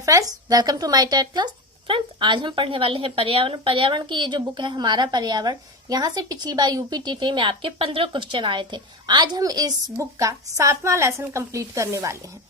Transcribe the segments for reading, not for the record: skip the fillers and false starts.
Dear friends, welcome to my TET class. Friends, आज हम पढ़ने वाले हैं पर्यावरण की ये जो बुक है हमारा पर्यावरण। यहाँ से पिछली बार यूपी टीटी में आपके 15 क्वेश्चन आए थे। आज हम इस बुक का 7वां लेसन कंप्लीट करने वाले हैं।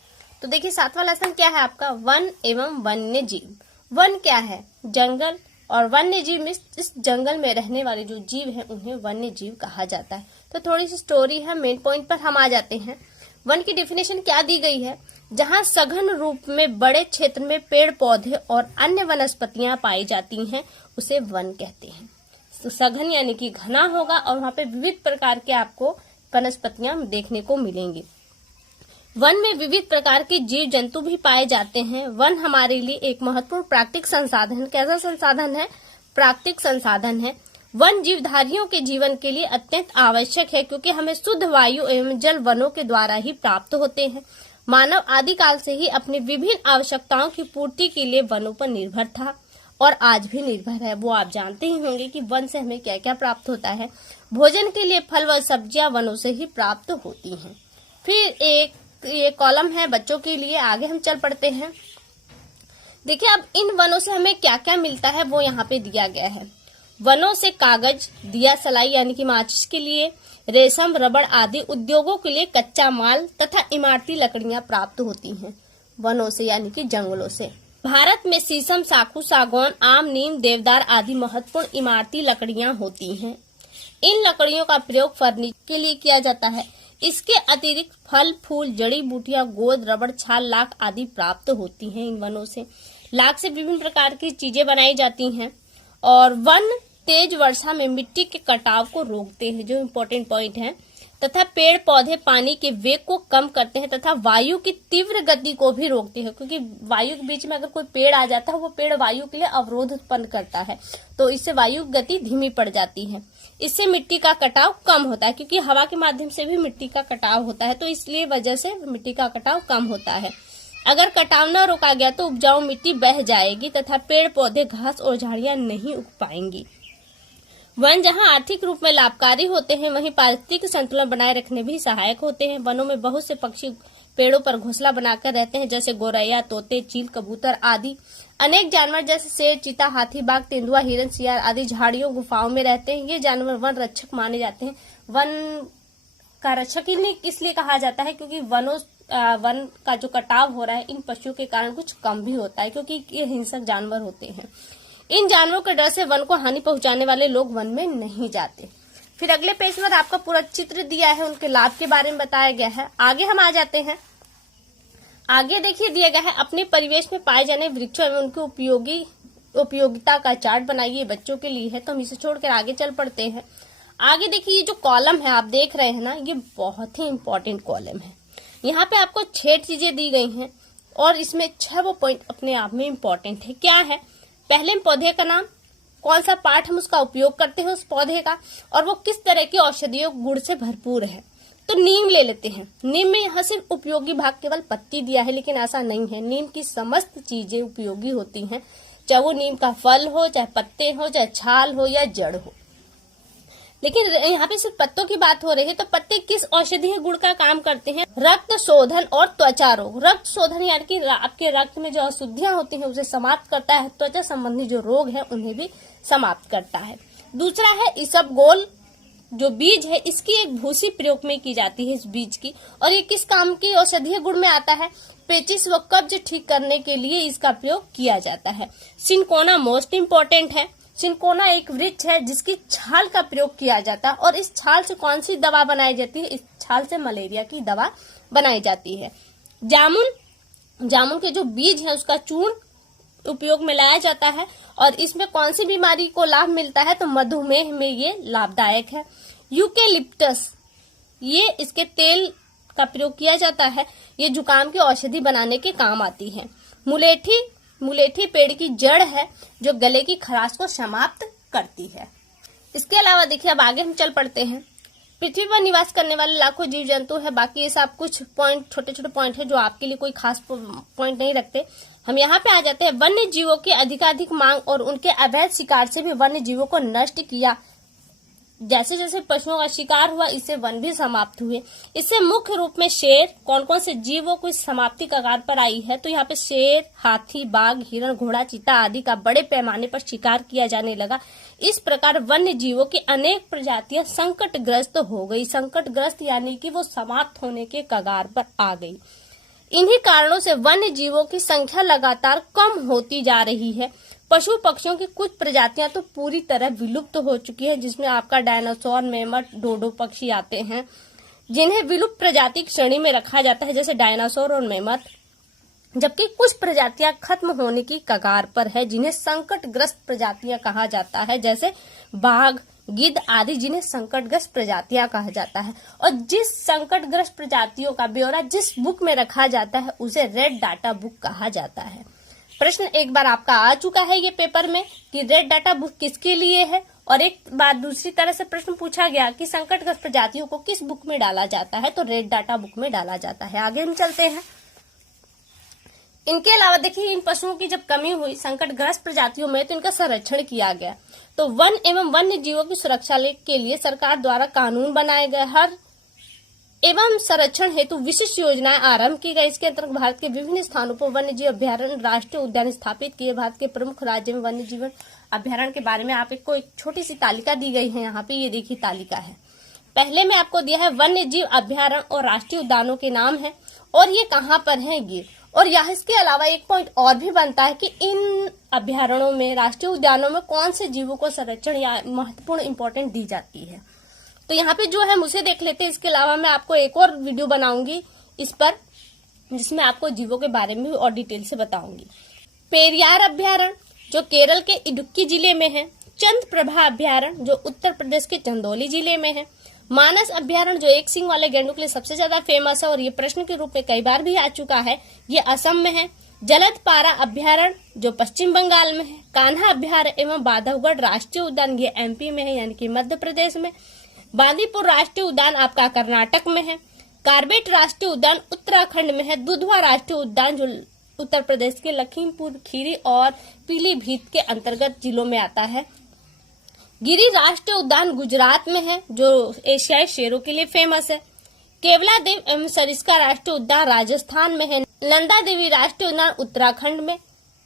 तो देखिए 7वां लेसन क्या है आपका, वन एवं वन्य जीव। वन क्या है, जंगल, और वन्य जीव में इस जंगल में रहने वाले जो जीव है उन्हें वन्य जीव कहा जाता है। तो थोड़ी सी स्टोरी है, मेन पॉइंट पर हम आ जाते हैं। वन की डेफिनेशन क्या दी गई है, जहां सघन रूप में बड़े क्षेत्र में पेड़ पौधे और अन्य वनस्पतियां पाई जाती हैं उसे वन कहते हैं। तो सघन यानी कि घना होगा और वहां पे विविध प्रकार के आपको वनस्पतियां देखने को मिलेंगी। वन में विविध प्रकार के जीव जंतु भी पाए जाते हैं। वन हमारे लिए एक महत्वपूर्ण प्राकृतिक संसाधन, कैसा संसाधन है, प्राकृतिक संसाधन है। वन जीवधारियों के जीवन के लिए अत्यंत आवश्यक है क्योंकि हमें शुद्ध वायु एवं जल वनों के द्वारा ही प्राप्त होते हैं। मानव आदिकाल से ही अपनी विभिन्न आवश्यकताओं की पूर्ति के लिए वनों पर निर्भर था और आज भी निर्भर है। वो आप जानते ही होंगे कि वन से हमें क्या क्या प्राप्त होता है। भोजन के लिए फल व सब्जियां वनों से ही प्राप्त होती हैं। फिर एक ये कॉलम है बच्चों के लिए, आगे हम चल पड़ते हैं। देखिए अब इन वनों से हमें क्या क्या मिलता है वो यहाँ पे दिया गया है। वनों से कागज, दिया सलाई यानी कि माचिस के लिए, रेशम, रबड़ आदि उद्योगों के लिए कच्चा माल तथा इमारती लकड़ियां प्राप्त होती हैं वनों से यानी कि जंगलों से। भारत में शीशम, साखू, सागौन, आम, नीम, देवदार आदि महत्वपूर्ण इमारती लकड़ियां होती हैं। इन लकड़ियों का प्रयोग फर्नीचर के लिए किया जाता है। इसके अतिरिक्त फल, फूल, जड़ी बूटियां, गोंद, रबड़, छाल, लाख आदि प्राप्त होती हैं इन वनों से। लाख से विभिन्न प्रकार की चीजें बनाई जाती हैं। और वन तेज वर्षा में मिट्टी के कटाव को रोकते हैं, जो इम्पोर्टेंट पॉइंट है, तथा पेड़ पौधे पानी के वेग को कम करते हैं तथा वायु की तीव्र गति को भी रोकते हैं। क्योंकि वायु के बीच में अगर कोई पेड़ आ जाता है वो पेड़ वायु के लिए अवरोध उत्पन्न करता है, तो इससे वायु गति धीमी पड़ जाती है। इससे मिट्टी का कटाव कम होता है, क्योंकि हवा के माध्यम से भी मिट्टी का कटाव होता है, तो इसलिए वजह से मिट्टी का कटाव कम होता है। अगर कटाव न रोका गया तो उपजाऊ मिट्टी बह जाएगी तथा पेड़ पौधे, घास और झाड़ियां नहीं उग पाएंगी। वन जहां आर्थिक रूप में लाभकारी होते हैं वहीं पारिस्थितिक संतुलन बनाए रखने भी सहायक होते हैं। वनों में बहुत से पक्षी पेड़ों पर घोंसला बनाकर रहते हैं, जैसे गोरैया, तोते, चील, कबूतर आदि। अनेक जानवर जैसे शेर, चीता, हाथी, बाघ, तेंदुआ, हिरन, सियार आदि झाड़ियों, गुफाओं में रहते हैं। ये जानवर वन रक्षक माने जाते हैं। वन का रक्षक इसलिए कहा जाता है क्योंकि वन का जो कटाव हो रहा है इन पशुओं के कारण कुछ कम भी होता है, क्योंकि ये हिंसक जानवर होते हैं। इन जानवरों के डर से वन को हानि पहुंचाने वाले लोग वन में नहीं जाते। फिर अगले पेज पर आपका पूरा चित्र दिया है, उनके लाभ के बारे में बताया गया है। आगे हम आ जाते हैं। आगे देखिए दिया गया है, अपने परिवेश में पाए जाने वृक्षों एवं उनकी उपयोगिता का चार्ट बनाइए। बच्चों के लिए है तो हम इसे छोड़कर आगे चल पड़ते हैं। आगे देखिए ये जो कॉलम है आप देख रहे हैं ना, ये बहुत ही इंपॉर्टेंट कॉलम है। यहाँ पे आपको 6 चीजें दी गई हैं और इसमें 6 वो पॉइंट अपने आप में इंपॉर्टेंट है। क्या है, पहले पौधे का नाम, कौन सा पार्ट हम उसका उपयोग करते हैं उस पौधे का, और वो किस तरह के औषधीय गुण से भरपूर है। तो नीम ले लेते हैं। नीम में यहाँ सिर्फ उपयोगी भाग केवल पत्ती दिया है, लेकिन ऐसा नहीं है। नीम की समस्त चीजें उपयोगी होती हैं, चाहे वो नीम का फल हो, चाहे पत्ते हो, चाहे छाल हो या जड़ हो। लेकिन यहाँ पे सिर्फ पत्तों की बात हो रही है, तो पत्ते किस औषधीय गुण का काम करते हैं, रक्त शोधन और त्वचा रोग। रक्त शोधन यानी कि आपके रक्त में जो अशुद्धियां होती हैं उसे समाप्त करता है। त्वचा संबंधी जो रोग है उन्हें भी समाप्त करता है। दूसरा है इसबगोल, जो बीज है इसकी एक भूसी प्रयोग में की जाती है इस बीज की, और ये किस काम की औषधीय गुण में आता है, पेचिश व कब्ज ठीक करने के लिए इसका प्रयोग किया जाता है। सिनकोना मोस्ट इम्पोर्टेंट है। सिनकोना एक वृक्ष है जिसकी छाल का प्रयोग किया जाता है, और इस छाल से कौन सी दवा बनाई जाती है, इस छाल से मलेरिया की दवा बनाई जाती है। जामुन के जो बीज है उसका चूर्ण उपयोग में लाया जाता है, और इसमें कौन सी बीमारी को लाभ मिलता है, तो मधुमेह में ये लाभदायक है। यूकेलिप्टस, ये इसके तेल का प्रयोग किया जाता है, ये जुकाम की औषधि बनाने के काम आती है। मुलेठी पेड़ की जड़ है जो गले की खराश को समाप्त करती है। इसके अलावा देखिए अब आगे हम चल पड़ते हैं। पृथ्वी पर निवास करने वाले लाखों जीव जंतु है। बाकी ये सब कुछ पॉइंट, छोटे छोटे पॉइंट है जो आपके लिए कोई खास पॉइंट नहीं रखते। हम यहाँ पे आ जाते हैं। वन्य जीवों की अधिकाधिक मांग और उनके अवैध शिकार से भी वन्य जीवों को नष्ट किया जैसे जैसे पशुओं का शिकार हुआ, इससे वन भी समाप्त हुए। इससे मुख्य रूप में शेर, कौन कौन से जीवों को इस समाप्ति कगार पर आई है, तो यहाँ पे शेर, हाथी, बाघ, हिरण, घोड़ा, चीता आदि का बड़े पैमाने पर शिकार किया जाने लगा। इस प्रकार वन्य जीवों की अनेक प्रजातियां संकटग्रस्त हो गई। संकटग्रस्त यानी कि वो समाप्त होने के कगार पर आ गई। इन्हीं कारणों से वन्य जीवों की संख्या लगातार कम होती जा रही है। पशु पक्षियों की कुछ प्रजातियां तो पूरी तरह विलुप्त हो चुकी है, जिसमें आपका डायनासोर, मेमट, डोडो पक्षी आते हैं, जिन्हें विलुप्त प्रजाति की श्रेणी में रखा जाता है, जैसे डायनासोर और मेमट। जबकि कुछ प्रजातियां खत्म होने की कगार पर है, जिन्हें संकटग्रस्त प्रजातियां कहा जाता है, जैसे बाघ, गिद्ध आदि, जिन्हें संकटग्रस्त प्रजातियां कहा जाता है। और जिस संकटग्रस्त प्रजातियों का ब्यौरा जिस बुक में रखा जाता है उसे रेड डाटा बुक कहा जाता है। प्रश्न एक बार आपका आ चुका है ये पेपर में कि रेड डाटा बुक किसके लिए है, और एक बार दूसरी तरह से प्रश्न पूछा गया कि संकटग्रस्त प्रजातियों को किस बुक में डाला जाता है, तो रेड डाटा बुक में डाला जाता है। आगे हम चलते हैं। इनके अलावा देखिए, इन पशुओं की जब कमी हुई संकटग्रस्त प्रजातियों में, तो इनका संरक्षण किया गया। तो वन एवं वन्य जीवों की सुरक्षा के लिए सरकार द्वारा कानून बनाए गए, हर एवं संरक्षण हेतु विशिष्ट योजनाएं आरंभ की गई। इसके अंतर्गत भारत के विभिन्न स्थानों पर वन्य जीव अभ्यारण्य, राष्ट्रीय उद्यान स्थापित किए। भारत के प्रमुख राज्य में वन्य जीवन अभ्यारण्य के बारे में आपको एक छोटी सी तालिका दी गई है। यहाँ पे ये देखिए तालिका है। पहले में आपको दिया है वन्य जीव अभ्यारण्य और राष्ट्रीय उद्यानों के नाम है और ये कहाँ पर है ये। और यहाँ इसके अलावा एक पॉइंट और भी बनता है कि इन अभ्यारण्यों में, राष्ट्रीय उद्यानों में कौन से जीवों को संरक्षण या महत्वपूर्ण इंपॉर्टेंट दी जाती है। तो यहाँ पे जो है उसे देख लेते हैं। इसके अलावा मैं आपको एक और वीडियो बनाऊंगी इस पर, जिसमें आपको जीवों के बारे में और डिटेल से बताऊंगी। पेरियार अभ्यारण्य जो केरल के इडुक्की जिले में है, चंद्रप्रभा अभ्यारण्य जो उत्तर प्रदेश के चंदौली जिले में है, मानस अभ्यारण्य जो एक सिंह वाले गेंडों के लिए सबसे ज्यादा फेमस है और ये प्रश्न के रूप में कई बार भी आ चुका है, ये असम में है, जलदपारा अभ्यारण्य जो पश्चिम बंगाल में है, कान्हा अभ्यारण्य एवं बांधवगढ़ राष्ट्रीय उद्यान ये एमपी में है यानी कि मध्य प्रदेश में, बांदीपुर राष्ट्रीय उद्यान आपका कर्नाटक में है, कार्बेट राष्ट्रीय उद्यान उत्तराखंड में है, दुधवा राष्ट्रीय उद्यान जो उत्तर प्रदेश के लखीमपुर खीरी और पीलीभीत के अंतर्गत जिलों में आता है, गिरी राष्ट्रीय उद्यान गुजरात में है जो एशियाई शेरों के लिए फेमस है, केवला देव एवं सरिस्का राष्ट्रीय उद्यान राजस्थान में है, नंदा देवी राष्ट्रीय उद्यान उत्तराखंड में,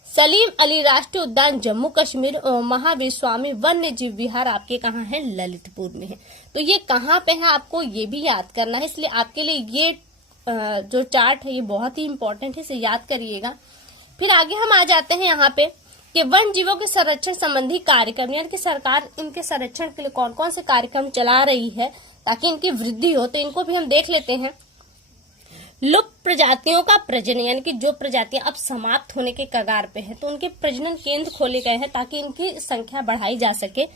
सलीम अली राष्ट्रीय उद्यान जम्मू कश्मीर और महावीर स्वामी वन्य जीव विहार आपके कहाँ है, ललितपुर में है। तो ये कहाँ पे है आपको ये भी याद करना है, इसलिए आपके लिए ये जो चार्ट है ये बहुत ही इम्पोर्टेंट है, इसे याद करिएगा। फिर आगे हम आ जाते हैं यहाँ पे कि वन जीवों के संरक्षण संबंधी कार्यक्रम, यानी कि सरकार इनके संरक्षण के लिए कौन कौन से कार्यक्रम चला रही है ताकि इनकी वृद्धि हो, तो इनको भी हम देख लेते हैं। लुप्त प्रजातियों का प्रजनन, यानी कि जो प्रजातियां अब समाप्त होने के कगार पे है तो उनके प्रजनन केंद्र खोले गए हैं ताकि इनकी संख्या बढ़ाई जा सके।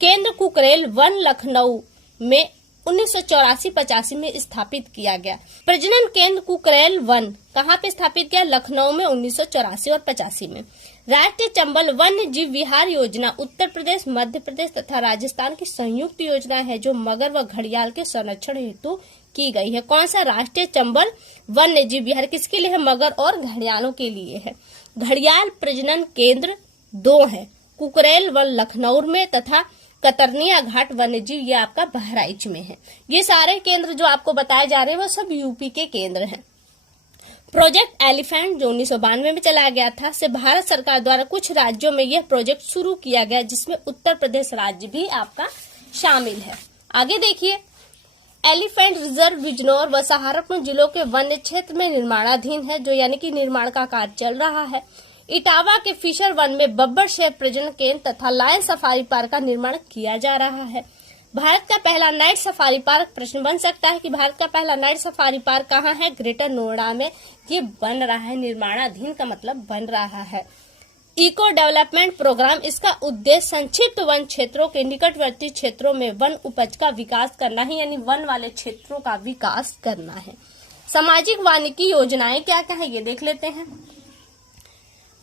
केंद्र कुकरेल वन लखनऊ में 1984-85 में स्थापित किया गया। प्रजनन केंद्र कुकरेल वन कहाँ पे स्थापित किया, लखनऊ में 1984 और 85 में। राष्ट्रीय चंबल वन्य जीव विहार योजना उत्तर प्रदेश, मध्य प्रदेश तथा राजस्थान की संयुक्त योजना है जो मगर व घड़ियाल के संरक्षण हेतु की गई है। कौन सा, राष्ट्रीय चंबल वन्य जीव विहार किसके लिए है, मगर और घड़ियालों के लिए है। घड़ियाल प्रजनन केंद्र 2 है, कुकरेल वन लखनऊ में तथा कतरनिया घाट वन्य जीव ये आपका बहराइच में है। ये सारे केंद्र जो आपको बताए जा रहे हैं वो सब यूपी के केंद्र हैं। प्रोजेक्ट एलिफेंट जो 1992 में चला गया था, से भारत सरकार द्वारा कुछ राज्यों में यह प्रोजेक्ट शुरू किया गया जिसमें उत्तर प्रदेश राज्य भी आपका शामिल है। आगे देखिए, एलिफेंट रिजर्व बिजनौर व सहारनपुर जिलों के वन्य क्षेत्र में निर्माणाधीन है, जो यानी कि निर्माण का कार्य चल रहा है। इटावा के फिशर वन में बब्बर शेर प्रजनन केंद्र तथा लायन सफारी पार्क का निर्माण किया जा रहा है। भारत का पहला नाइट सफारी पार्क, प्रश्न बन सकता है कि भारत का पहला नाइट सफारी पार्क कहाँ है, ग्रेटर नोएडा में ये बन रहा है। निर्माणाधीन का मतलब बन रहा है। इको डेवलपमेंट प्रोग्राम, इसका उद्देश्य संक्षिप्त वन क्षेत्रों के निकटवर्ती क्षेत्रों में वन उपज का विकास करना है, यानी वन वाले क्षेत्रों का विकास करना है। सामाजिक वानिकी योजनाएं क्या क्या है ये देख लेते हैं।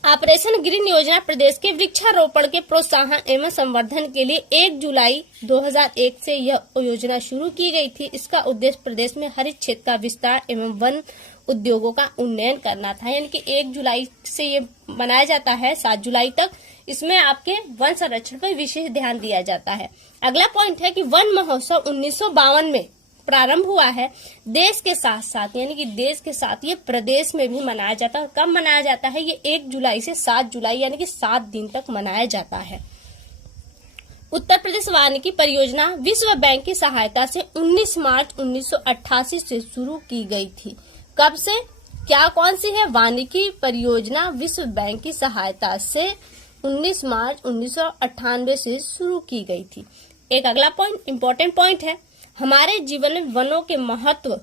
ऑपरेशन ग्रीन योजना प्रदेश के वृक्षारोपण के प्रोत्साहन एवं संवर्धन के लिए 1 जुलाई 2001 से यह योजना शुरू की गई थी। इसका उद्देश्य प्रदेश में हरित क्षेत्र का विस्तार एवं वन उद्योगों का उन्नयन करना था, यानी कि 1 जुलाई से ये बनाया जाता है 7 जुलाई तक। इसमें आपके वन संरक्षण पर विशेष ध्यान दिया जाता है। अगला पॉइंट है कि वन महोत्सव 1952 में प्रारंभ हुआ है। देश के साथ साथ यानी कि देश के साथ ये प्रदेश में भी मनाया जाता है। कब मनाया जाता है? ये 1 जुलाई से 7 जुलाई यानी कि 7 दिन तक मनाया जाता है। उत्तर प्रदेश वानिकी परियोजना विश्व बैंक की सहायता से 19 मार्च 1988 से शुरू की गई थी। कब से? क्या कौन सी है? वानिकी परियोजना विश्व बैंक की सहायता से 19 मार्च 1998 से शुरू की गई थी। एक अगला पॉइंट, इंपॉर्टेंट पॉइंट है, हमारे जीवन में वनों के महत्व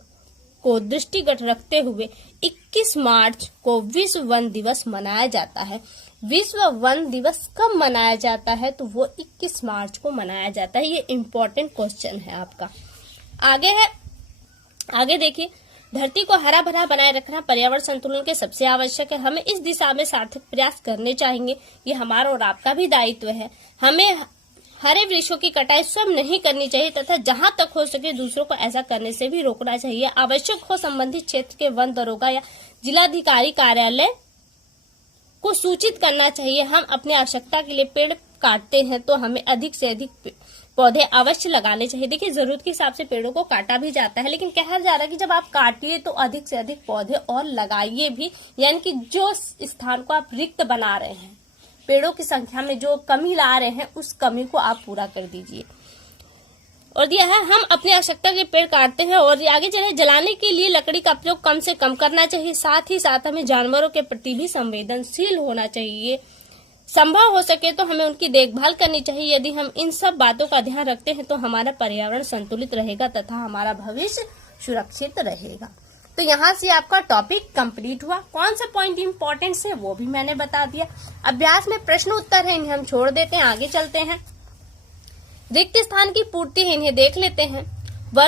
को दृष्टिगत रखते हुए 21 मार्च को विश्व वन दिवस मनाया जाता है। विश्व वन दिवस कब मनाया जाता है? तो वो 21 मार्च को मनाया जाता है। ये इम्पोर्टेंट क्वेश्चन है आपका। आगे देखिए, धरती को हरा भरा बनाए रखना पर्यावरण संतुलन के सबसे आवश्यक है। हमें इस दिशा में सार्थक प्रयास करने चाहिए। ये हमारा और आपका भी दायित्व है। हमें हरे वृक्षों की कटाई स्वयं नहीं करनी चाहिए तथा जहां तक हो सके दूसरों को ऐसा करने से भी रोकना चाहिए। आवश्यक हो संबंधित क्षेत्र के वन दरोगा या जिलाधिकारी कार्यालय को सूचित करना चाहिए। हम अपनी आवश्यकता के लिए पेड़ काटते हैं तो हमें अधिक से अधिक पौधे अवश्य लगाने चाहिए। देखिए, जरूरत के हिसाब से पेड़ों को काटा भी जाता है, लेकिन कहा जा रहा है कि जब आप काटिए तो अधिक से अधिक पौधे और लगाइए भी, यानी कि जो स्थान को आप रिक्त बना रहे हैं, पेड़ों की संख्या में जो कमी ला रहे हैं, उस कमी को आप पूरा कर दीजिए। और दिया है, हम अपनी आवश्यकता के पेड़ काटते हैं और आगे चले, जलाने के लिए लकड़ी का प्रयोग कम से कम करना चाहिए। साथ ही साथ हमें जानवरों के प्रति भी संवेदनशील होना चाहिए। संभव हो सके तो हमें उनकी देखभाल करनी चाहिए। यदि हम इन सब बातों का ध्यान रखते हैं तो हमारा पर्यावरण संतुलित रहेगा तथा हमारा भविष्य सुरक्षित रहेगा। तो यहाँ से आपका टॉपिक कंप्लीट हुआ। कौन सा पॉइंट इम्पोर्टेंट है वो भी मैंने बता दिया। अभ्यास में प्रश्न उत्तर है, इन्हें हम छोड़ देते हैं, आगे चलते हैं। रिक्त स्थान की पूर्ति है, इन्हें देख लेते हैं।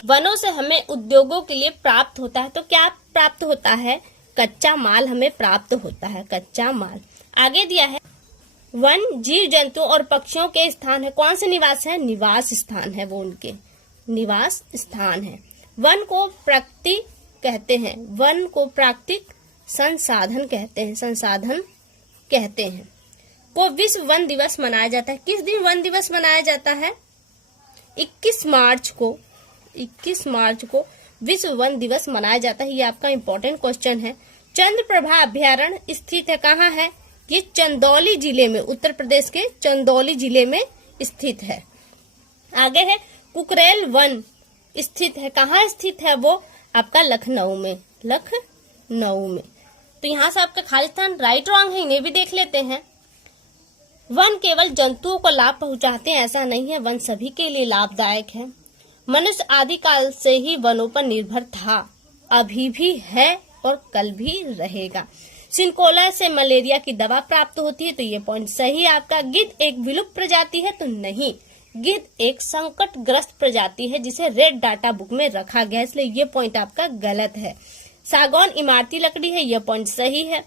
वनों से हमें उद्योगों के लिए प्राप्त होता है, तो क्या प्राप्त होता है? कच्चा माल हमें प्राप्त होता है, कच्चा माल। आगे दिया है, वन जीव जंतु और पक्षियों के स्थान है। कौन से निवास है? निवास स्थान है, वो उनके निवास स्थान है। वन को प्रकृति कहते हैं, वन को प्राकृतिक संसाधन कहते हैं, संसाधन कहते हैं। को विश्व वन दिवस मनाया जाता है। किस दिन वन दिवस मनाया जाता है? 21 मार्च को विश्व वन दिवस मनाया जाता है। ये आपका इम्पोर्टेंट क्वेश्चन है। चंद्रप्रभा अभ्यारण्य स्थित है, कहाँ है? ये चंदौली जिले में, उत्तर प्रदेश के चंदौली जिले में स्थित है। आगे है, कुकरेल वन स्थित है, कहाँ स्थित है? वो आपका लखनऊ में, लखनऊ में। तो यहाँ से आपका खाली स्थान राइट रॉन्ग है, इन्हें भी देख लेते हैं। वन केवल जंतुओं को लाभ पहुंचाते हैं ऐसा नहीं है, वन सभी के लिए लाभदायक है। मनुष्य आदिकाल से ही वनों पर निर्भर था, अभी भी है और कल भी रहेगा। सिनकोला से मलेरिया की दवा प्राप्त होती है, तो ये पॉइंट सही है आपका। गिद्ध एक विलुप्त प्रजाति है, तो नहीं, गिद्ध एक संकटग्रस्त प्रजाति है जिसे रेड डाटा बुक में रखा गया, इसलिए ये पॉइंट आपका गलत है। सागौन इमारती लकड़ी है, यह पॉइंट सही है।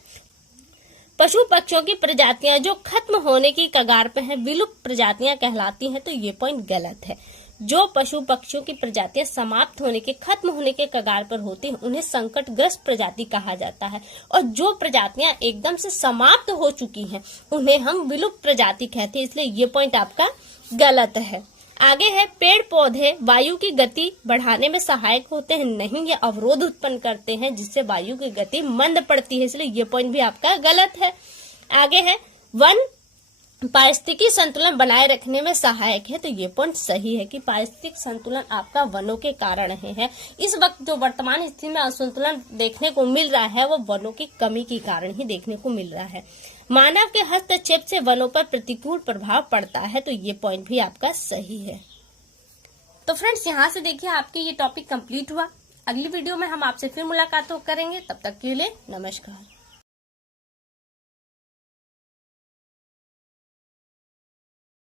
पशु पक्षियों की प्रजातियां जो खत्म होने की कगार पे हैं, विलुप्त प्रजातियां कहलाती हैं, तो ये पॉइंट गलत है। जो पशु पक्षियों की प्रजातियां समाप्त होने के, खत्म होने के कगार पर होती हैं, उन्हें संकटग्रस्त प्रजाति कहा जाता है। और जो प्रजातियां एकदम से समाप्त हो चुकी हैं, उन्हें हम विलुप्त प्रजाति कहते हैं, इसलिए ये पॉइंट आपका गलत है। आगे है, पेड़ पौधे वायु की गति बढ़ाने में सहायक होते हैं, नहीं, ये अवरोध उत्पन्न करते हैं जिससे वायु की गति मंद पड़ती है, इसलिए ये पॉइंट भी आपका गलत है। आगे है, वन पारिस्थितिकी संतुलन बनाए रखने में सहायक है, तो ये पॉइंट सही है कि पारिस्थितिक संतुलन आपका वनों के कारण है। इस वक्त जो वर्तमान स्थिति में असंतुलन देखने को मिल रहा है, वो वनों की कमी के कारण ही देखने को मिल रहा है। मानव के हस्तक्षेप से वनों पर प्रतिकूल प्रभाव पड़ता है, तो ये पॉइंट भी आपका सही है। तो फ्रेंड्स, यहाँ से देखिए आपके ये टॉपिक कंप्लीट हुआ। अगली वीडियो में हम आपसे फिर मुलाकात करेंगे, तब तक के लिए नमस्कार।